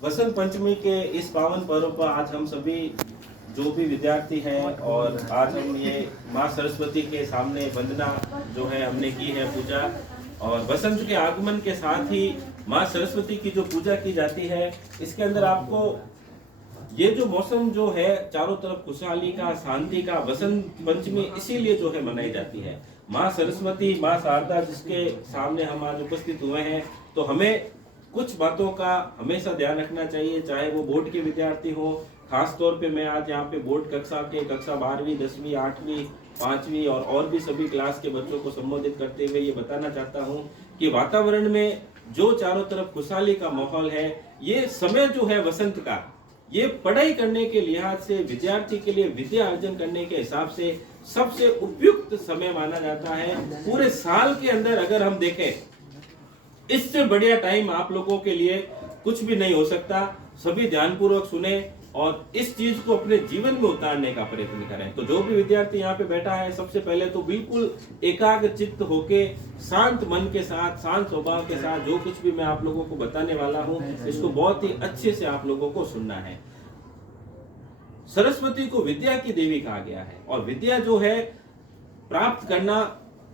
वसंत पंचमी के इस पावन पर्व पर आज हम सभी जो भी विद्यार्थी हैं और आज हम ये माँ सरस्वती के सामने वंदना जो है हमने की है पूजा। और वसंत के आगमन के साथ ही माँ सरस्वती की जो पूजा की जाती है, इसके अंदर आपको ये जो मौसम जो है चारों तरफ खुशहाली का, शांति का, वसंत पंचमी इसीलिए जो है मनाई जाती है। माँ सरस्वती, माँ शारदा जिसके सामने हम आज उपस्थित हुए हैं, तो हमें कुछ बातों का हमेशा ध्यान रखना चाहिए, चाहे वो बोर्ड के विद्यार्थी हो। खास तौर पे मैं आज यहाँ पे बोर्ड कक्षा के कक्षा 12वीं, 10वीं, 8वीं, 5वीं और भी सभी क्लास के बच्चों को संबोधित करते हुए ये बताना चाहता हूँ कि वातावरण में जो चारों तरफ खुशहाली का माहौल है, ये समय जो है वसंत का, ये पढ़ाई करने के लिहाज से विद्यार्थी के लिए विद्या अर्जन करने के हिसाब से सबसे उपयुक्त समय माना जाता है। पूरे साल के अंदर अगर हम देखें, इससे बढ़िया टाइम आप लोगों के लिए कुछ भी नहीं हो सकता। सभी ध्यानपूर्वक सुने और इस चीज को अपने जीवन में उतारने का प्रयत्न करें। तो जो भी विद्यार्थी यहाँ पे बैठा है, सबसे पहले तो बिल्कुल एकाग्र चित्त होके, शांत मन के साथ, शांत स्वभाव के साथ जो कुछ भी मैं आप लोगों को बताने वाला हूँ, इसको बहुत ही अच्छे से आप लोगों को सुनना है। सरस्वती को विद्या की देवी कहा गया है और विद्या जो है प्राप्त करना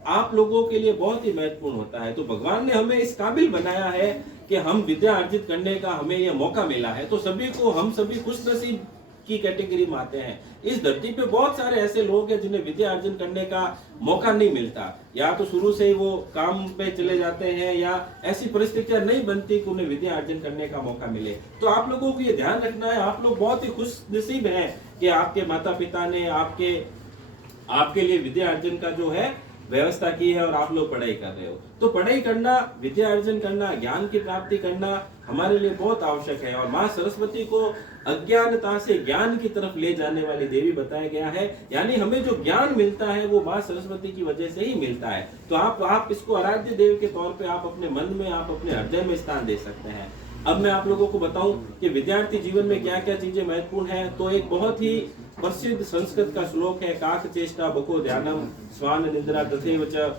आप लोगों के लिए बहुत ही महत्वपूर्ण होता है। तो भगवान ने हमें इस काबिल बनाया है कि हम विद्या अर्जित करने का हमें यह मौका मिला है। तो सभी को, हम सभी खुशनसीब की कैटेगरी में आते हैं। इस धरती पे बहुत सारे ऐसे लोग हैं जिन्हें विद्या अर्जन करने का मौका नहीं मिलता, या तो शुरू से ही वो काम पे चले जाते हैं, या ऐसी परिस्थितियां नहीं बनती कि उन्हें विद्या अर्जन करने का मौका मिले। तो आप लोगों को ये ध्यान रखना है, आप लोग बहुत ही खुशनसीब हैं कि आपके माता पिता ने आपके लिए विद्या अर्जन का जो है व्यवस्था की है और आप लोग पढ़ाई कर रहे हो। तो पढ़ाई करना, विद्या अर्जन करना, ज्ञान की प्राप्ति करना हमारे लिए बहुत आवश्यक है। और माँ सरस्वती को अज्ञानता से ज्ञान की तरफ ले जाने वाली देवी बताया गया है। यानी हमें जो ज्ञान मिलता है वो माँ सरस्वती की वजह से ही मिलता है। तो आप इसको आराध्य देव के तौर पे आप अपने मन में, आप अपने हृदय में स्थान दे सकते हैं। अब मैं आप लोगों को बताऊं कि विद्यार्थी जीवन में क्या क्या चीजें महत्वपूर्ण है। तो एक बहुत ही प्रसिद्ध संस्कृत का श्लोक है, काक चेष्टा बको ध्यानम स्वान निद्रा तथैव च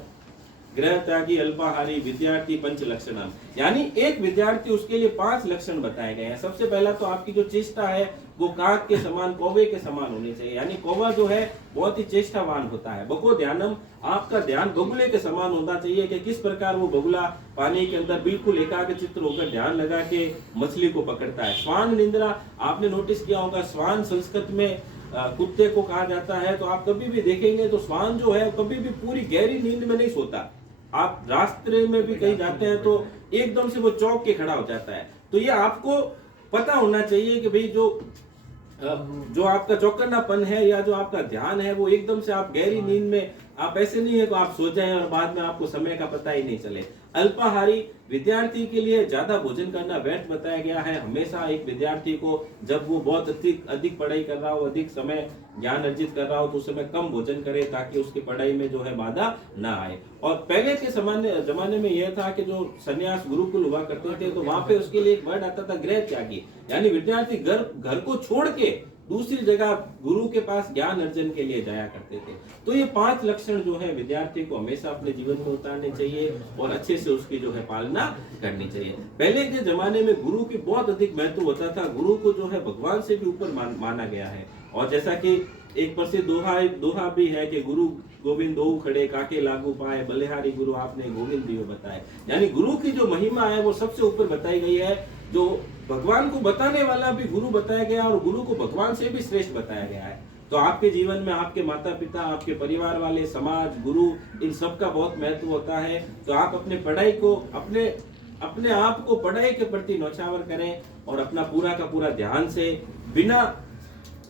ग्रह त्यागी अल्पाहारी विद्यार्थी पंच लक्षणम। यानी एक विद्यार्थी, उसके लिए 5 लक्षण बताए गए हैं। सबसे पहला तो आपकी जो चेष्टा है वो काक के समान, कौवे के समान होनी चाहिए। यानी कौवा जो है बहुत ही चेष्टावान होता है। बको ध्यानम, आपका ध्यान बगुले के समान होना चाहिए कि किस प्रकार वो बगुला पानी के अंदर बिल्कुल एकाग्रचित्त होकर ध्यान लगा के मछली को पकड़ता है। स्वान निंद्रा, आपने नोटिस किया होगा, स्वान संस्कृत में कुत्ते को कहा जाता है। तो आप कभी भी देखेंगे तो स्वान जो है कभी भी पूरी गहरी नींद में नहीं सोता। आप रास्ते में भी कहीं जाते हैं तो एकदम से वो चौंक के खड़ा हो जाता है। तो ये आपको पता होना चाहिए कि भाई जो आपका चौकन्नापन है या जो आपका ध्यान है वो एकदम से, आप गहरी नींद में, आप ऐसे नहीं है कि आप सो जाएं और बाद में आपको समय का पता ही नहीं चले। अल्पाहारी, विद्यार्थी के लिए ज्यादा भोजन करना व्यर्थ बताया गया है। हमेशा एक विद्यार्थी को जब वो बहुत अधिक पढ़ाई कर रहा हो, अधिक समय ज्ञान अर्जित कर रहा हो, तो उस समय कम भोजन करे ताकि उसकी पढ़ाई में जो है बाधा ना आए। और पहले के जमाने में यह था कि जो सन्यास गुरुकुल हुआ करते थे तो वहां पे उसके लिए एक वर्ड आता था, गृह त्यागी। यानी विद्यार्थी घर को छोड़ के दूसरी जगह गुरु के पास ज्ञान अर्जन के लिए जाया करते थे। तो ये 5 लक्षण जो है विद्यार्थी को हमेशा अपने जीवन में उतारने चाहिए और अच्छे से उसकी जो है पालना करनी चाहिए। पहले के जमाने में गुरु की बहुत अधिक महत्व होता था। गुरु को जो है भगवान से भी ऊपर माना गया है। और जैसा कि एक प्रसिद्ध दोहा भी है कि गुरु गोविंद दो खड़े काके लागू पाए, बलिहारी गुरु आपने गोविंद दियो बताए। यानी गुरु की जो महिमा है वो सबसे ऊपर बताई गई है। जो भगवान को बताने वाला भी गुरु बताया गया और गुरु को भगवान से भी श्रेष्ठ बताया गया है। तो आपके जीवन में आपके माता पिता, आपके परिवार वाले, समाज, गुरु, इन सब का बहुत महत्व होता है। तो आप अपने पढ़ाई को, अपने आप को पढ़ाई के प्रति नौछावर करें और अपना पूरा का पूरा ध्यान से,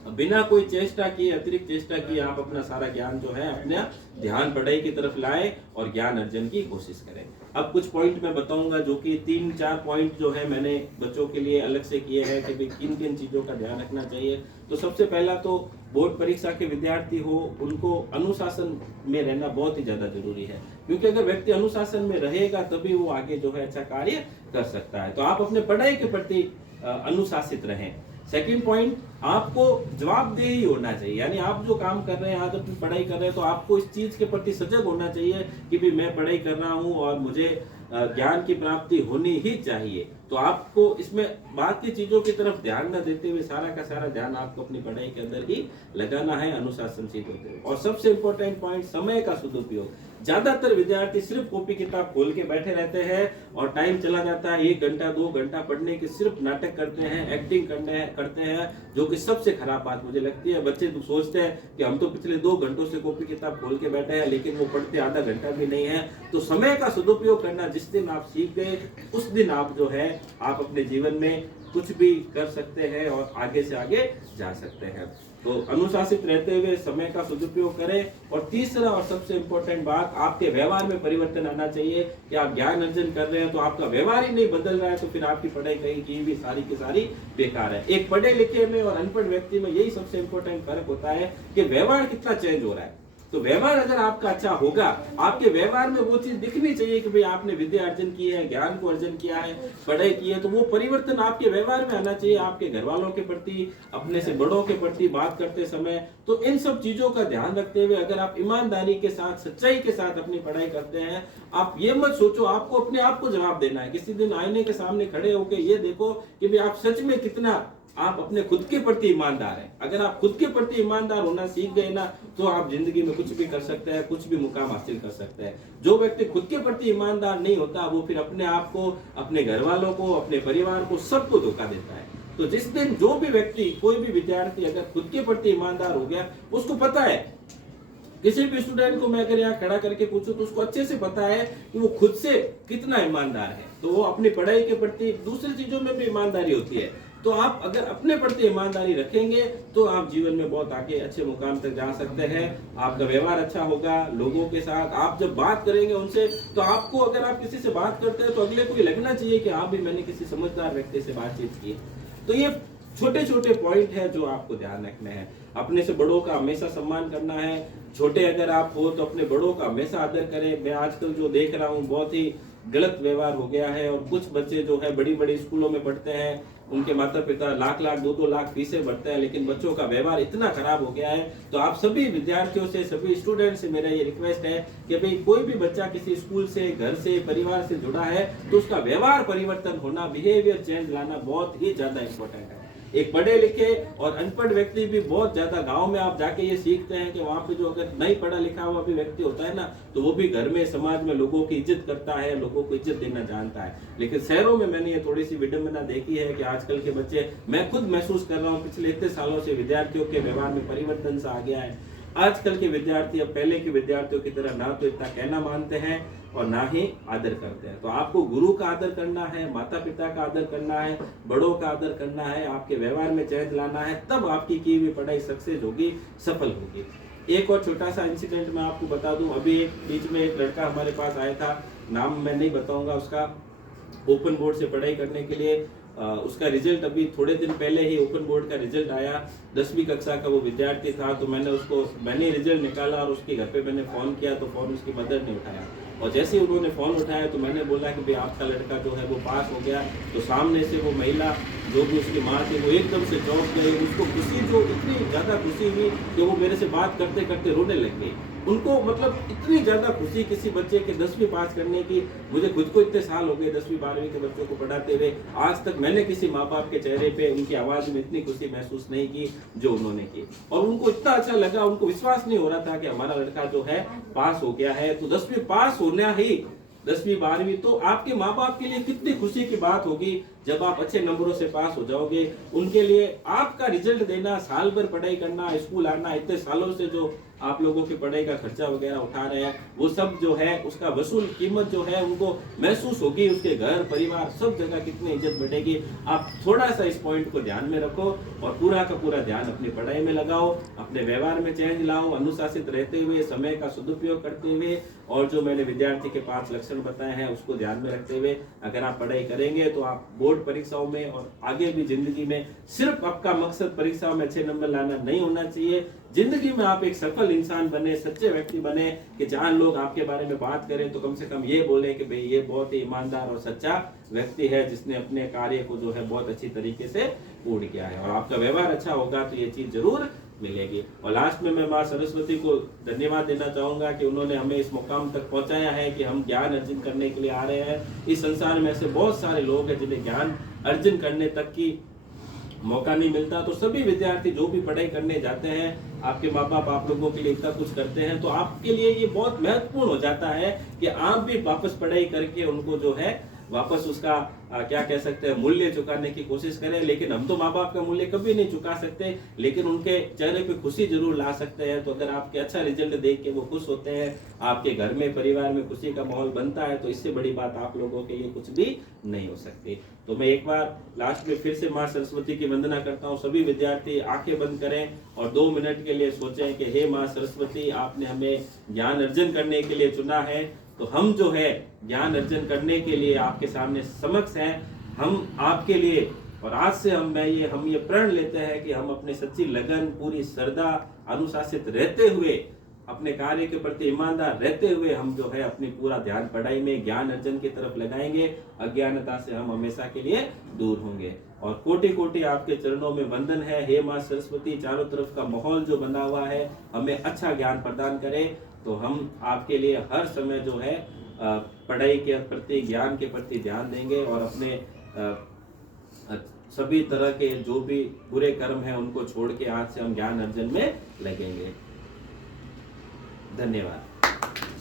बिना कोई चेष्टा किए, अतिरिक्त चेष्टा किए, आप अपना सारा ज्ञान जो है अपना ध्यान पढ़ाई की तरफ लाएं और ज्ञान अर्जन की कोशिश करें। अब कुछ पॉइंट मैं बताऊंगा जो कि 3-4 पॉइंट जो है मैंने बच्चों के लिए अलग से किए हैं कि भाई किन किन चीजों का ध्यान रखना चाहिए। तो सबसे पहला तो बोर्ड परीक्षा के विद्यार्थी हो, उनको अनुशासन में रहना बहुत ही ज्यादा जरूरी है। क्योंकि अगर व्यक्ति अनुशासन में रहेगा तभी वो आगे जो है अच्छा कार्य कर सकता है। तो आप अपने पढ़ाई के प्रति अनुशासित रहें। सेकंड पॉइंट, आपको जवाबदेही होना चाहिए। यानी आप जो काम कर रहे हैं, आज अपनी पढ़ाई कर रहे हैं, तो आपको इस चीज के प्रति सजग होना चाहिए कि भी मैं पढ़ाई कर रहा हूं और मुझे ज्ञान की प्राप्ति होनी ही चाहिए। तो आपको इसमें बाकी चीजों की तरफ ध्यान न देते हुए सारा का सारा ध्यान आपको अपनी पढ़ाई के अंदर ही लगाना है, अनुशासनशील होते हुए। और सबसे इंपॉर्टेंट पॉइंट, समय का सदुपयोग। ज्यादातर विद्यार्थी सिर्फ कॉपी किताब खोल के बैठे रहते हैं और टाइम चला जाता है 1 घंटा 2 घंटा पढ़ने के, सिर्फ नाटक करते हैं, एक्टिंग करते हैं, जो कि सबसे खराब बात मुझे लगती है। बच्चे तो सोचते हैं कि हम तो पिछले 2 घंटों से कॉपी किताब खोल के बैठे हैं, लेकिन वो पढ़ते आधा घंटा भी नहीं है। तो समय का सदुपयोग करना जिस दिन आप सीख गए, उस दिन आप जो है आप अपने जीवन में कुछ भी कर सकते हैं और आगे से आगे जा सकते हैं। तो अनुशासित रहते हुए समय का सदुपयोग करें। और तीसरा और सबसे इंपॉर्टेंट बात, आपके व्यवहार में परिवर्तन आना चाहिए। कि आप ज्ञान अर्जन कर रहे हैं तो आपका व्यवहार ही नहीं बदल रहा है, तो फिर आपकी पढ़ाई कहीं की भी सारी की सारी बेकार है। एक पढ़े लिखे में और अनपढ़ व्यक्ति में यही सबसे इंपॉर्टेंट फर्क होता है कि व्यवहार कितना चेंज हो रहा है। तो व्यवहार अगर आपका अच्छा होगा, आपके व्यवहार में वो चीज दिखनी चाहिए कि भाई आपने विद्या अर्जन की है, ज्ञान को अर्जन किया है, पढ़ाई की है, तो वो परिवर्तन आपके व्यवहार में आना चाहिए। आपके घर वालों के प्रति, अपने से बड़ों के प्रति बात करते समय, तो इन सब चीजों का ध्यान रखते हुए अगर आप ईमानदारी के साथ, सच्चाई के साथ अपनी पढ़ाई करते हैं, आप ये मत सोचो आपको अपने आप को जवाब देना है। किसी दिन आईने के सामने खड़े होकर ये देखो कि भाई आप सच में कितना आप अपने खुद के प्रति ईमानदार हैं। अगर आप खुद के प्रति ईमानदार होना सीख गए ना, तो आप जिंदगी में कुछ भी कर सकते हैं, कुछ भी मुकाम हासिल कर सकते हैं। जो व्यक्ति खुद के प्रति ईमानदार नहीं होता, वो फिर अपने आप को, अपने घर वालों को, अपने परिवार को, सबको धोखा देता है। तो जिस दिन जो भी व्यक्ति, कोई भी विद्यार्थी अगर खुद के प्रति ईमानदार हो गया, उसको पता है, किसी भी स्टूडेंट को मैं अगर यहाँ खड़ा करके पूछूं तो उसको अच्छे से पता है कि वो खुद से कितना ईमानदार है, तो वो अपनी पढ़ाई के प्रति, दूसरी चीजों में भी ईमानदारी होती है। तो आप अगर अपने प्रति ईमानदारी रखेंगे तो आप जीवन में बहुत आगे अच्छे मुकाम तक जा सकते हैं। आपका व्यवहार अच्छा होगा लोगों के साथ, आप जब बात करेंगे उनसे, तो आपको, अगर आप किसी से बात करते हैं तो अगले को ये लगना चाहिए कि हाँ भी मैंने किसी समझदार व्यक्ति से बातचीत की। तो ये छोटे छोटे पॉइंट है जो आपको ध्यान रखने हैं। अपने से बड़ों का हमेशा सम्मान करना है। छोटे अगर आप हो तो अपने बड़ों का हमेशा आदर करें। मैं आजकल जो देख रहा हूँ बहुत ही गलत व्यवहार हो गया है, और कुछ बच्चे जो है बड़ी बड़ी स्कूलों में पढ़ते हैं, उनके माता पिता लाख लाख 2-2 लाख फीसें भरते हैं, लेकिन बच्चों का व्यवहार इतना खराब हो गया है। तो आप सभी विद्यार्थियों से, सभी स्टूडेंट से मेरा ये रिक्वेस्ट है कि भाई कोई भी बच्चा किसी स्कूल से, घर से, परिवार से जुड़ा है, तो उसका व्यवहार परिवर्तन होना, बिहेवियर चेंज लाना बहुत ही ज्यादा इंपॉर्टेंट है। एक पढ़े लिखे और अनपढ़ व्यक्ति भी बहुत ज्यादा, गांव में आप जाके ये सीखते हैं कि वहां पे जो अगर नहीं पढ़ा लिखा हुआ भी व्यक्ति होता है ना, तो वो भी घर में, समाज में लोगों की इज्जत करता है, लोगों को इज्जत देना जानता है। लेकिन शहरों में मैंने ये थोड़ी सी विडंबना देखी है कि आजकल के बच्चे, मैं खुद महसूस कर रहा हूँ पिछले इतने सालों से, विद्यार्थियों के व्यवहार में परिवर्तन सा आ गया है। आजकल के विद्यार्थी अब पहले के विद्यार्थियों की तरह ना तो इतना कहना मानते हैं और ना ही आदर करते हैं। तो आपको गुरु का आदर करना है, माता पिता का आदर करना है, बड़ों का आदर करना है, आपके व्यवहार में चेंज लाना है, तब आपकी की हुई पढ़ाई सक्सेस होगी, सफल होगी। एक और छोटा सा इंसिडेंट मैं आपको बता दूं। अभी एक बीच में एक लड़का हमारे पास आया था, नाम मैं नहीं बताऊंगा उसका, ओपन बोर्ड से पढ़ाई करने के लिए। उसका रिजल्ट अभी थोड़े दिन पहले ही ओपन बोर्ड का रिजल्ट आया, 10वीं कक्षा का वो विद्यार्थी था। तो मैंने रिजल्ट निकाला और उसके घर पे मैंने फोन किया, तो फोन उसकी मदर ने उठाया, और जैसे ही उन्होंने फोन उठाया तो मैंने बोला कि भाई आपका लड़का जो है वो पास हो गया। तो सामने से वो महिला, जो भी उसकी माँ थी, वो एकदम से चौंक गई। उसको खुशी, जो इतनी ज्यादा खुशी हुई कि वो मेरे से बात करते करते रोने लग गई। उनको मतलब इतनी ज्यादा खुशी किसी बच्चे के 10वीं पास करने की। मुझे खुद को इतने साल हो गए 10वीं 12वीं के बच्चों को पढ़ाते हुए, आज तक मैंने किसी माँ बाप के चेहरे पे, उनकी आवाज में इतनी खुशी महसूस नहीं की जो उन्होंने की। और उनको इतना अच्छा लगा, उनको विश्वास नहीं हो रहा था कि हमारा लड़का जो है पास हो गया है। तो 10वीं पास होना ही, 10वीं 12वीं, तो आपके माँ बाप के लिए कितनी खुशी की बात होगी जब आप अच्छे नंबरों से पास हो जाओगे। उनके लिए आपका रिजल्ट देना, साल भर पढ़ाई करना, स्कूल आना, इतने सालों से जो आप लोगों की पढ़ाई का खर्चा वगैरह उठा रहे हैं, वो सब जो है उसका वसूल कीमत जो है उनको महसूस होगी। उसके घर परिवार सब जगह कितनी इज्जत बढ़ेगी। आप थोड़ा सा इस पॉइंट को ध्यान में रखो और पूरा का पूरा ध्यान अपनी पढ़ाई में लगाओ, अपने व्यवहार में चेंज लाओ, अनुशासित रहते हुए, समय का सदुपयोग करते हुए, और जो मैंने विद्यार्थी के 5 लक्षण बताए हैं उसको ध्यान में रखते हुए अगर आप पढ़ाई करेंगे तो आप बोर्ड परीक्षाओं में और आगे भी जिंदगी में, सिर्फ आपका मकसद परीक्षाओं में अच्छे नंबर लाना नहीं होना चाहिए। जिंदगी में आप एक सफल इंसान बने, सच्चे व्यक्ति बने, कि जहां लोग आपके बारे में बात करें तो कम से कम ये बोले कि भाई ये बहुत ही ईमानदार और सच्चा व्यक्ति है, जिसने अपने कार्य को जो है बहुत अच्छी तरीके से पूर्ण किया है। और आपका व्यवहार अच्छा होगा तो ये चीज जरूर मिलेगी। और लास्ट में मैं माँ सरस्वती को धन्यवाद देना चाहूँगा कि उन्होंने हमें इस मुकाम तक पहुँचाया है कि हम ज्ञान अर्जन करने के लिए आ रहे हैं। इस संसार में ऐसे बहुत सारे लोग हैं जिन्हें ज्ञान अर्जन करने तक की मौका नहीं मिलता। तो सभी विद्यार्थी जो भी पढ़ाई करने जाते हैं, आपके माँ बाप आप लोगों के लिए इतना कुछ करते हैं, तो आपके लिए ये बहुत महत्वपूर्ण हो जाता है कि आप भी वापस पढ़ाई करके उनको जो है वापस उसका क्या कह सकते हैं मूल्य चुकाने की कोशिश करें। लेकिन हम तो माँ बाप का मूल्य कभी नहीं चुका सकते, लेकिन उनके चेहरे पे खुशी जरूर ला सकते हैं। तो अगर आपके अच्छा रिजल्ट देख के वो खुश होते हैं, आपके घर में परिवार में खुशी का माहौल बनता है, तो इससे बड़ी बात आप लोगों के लिए कुछ भी नहीं हो सकती। तो मैं एक बार लास्ट में फिर से माँ सरस्वती की वंदना करता हूँ। सभी विद्यार्थी आंखें बंद करें और 2 मिनट के लिए सोचें कि हे माँ सरस्वती, आपने हमें ज्ञान अर्जन करने के लिए चुना है, तो हम जो है ज्ञान अर्जन करने के लिए आपके सामने समक्ष हैं। हम आपके लिए, और आज से हम ये प्रण लेते हैं कि हम अपने सच्ची लगन, पूरी श्रद्धा, अनुशासित रहते हुए, अपने कार्य के प्रति ईमानदार रहते हुए हम जो है अपनी पूरा ध्यान पढ़ाई में, ज्ञान अर्जन की तरफ लगाएंगे। अज्ञानता से हम हमेशा के लिए दूर होंगे। और कोटि कोटि आपके चरणों में वंदन है। हे माँ सरस्वती, चारों तरफ का माहौल जो बना हुआ है हमें अच्छा ज्ञान प्रदान करे, तो हम आपके लिए हर समय जो है पढ़ाई के प्रति, ज्ञान के प्रति ध्यान देंगे और अपने सभी तरह के जो भी बुरे कर्म हैं उनको छोड़ के आज से हम ज्ञान अर्जन में लगेंगे। धन्यवाद।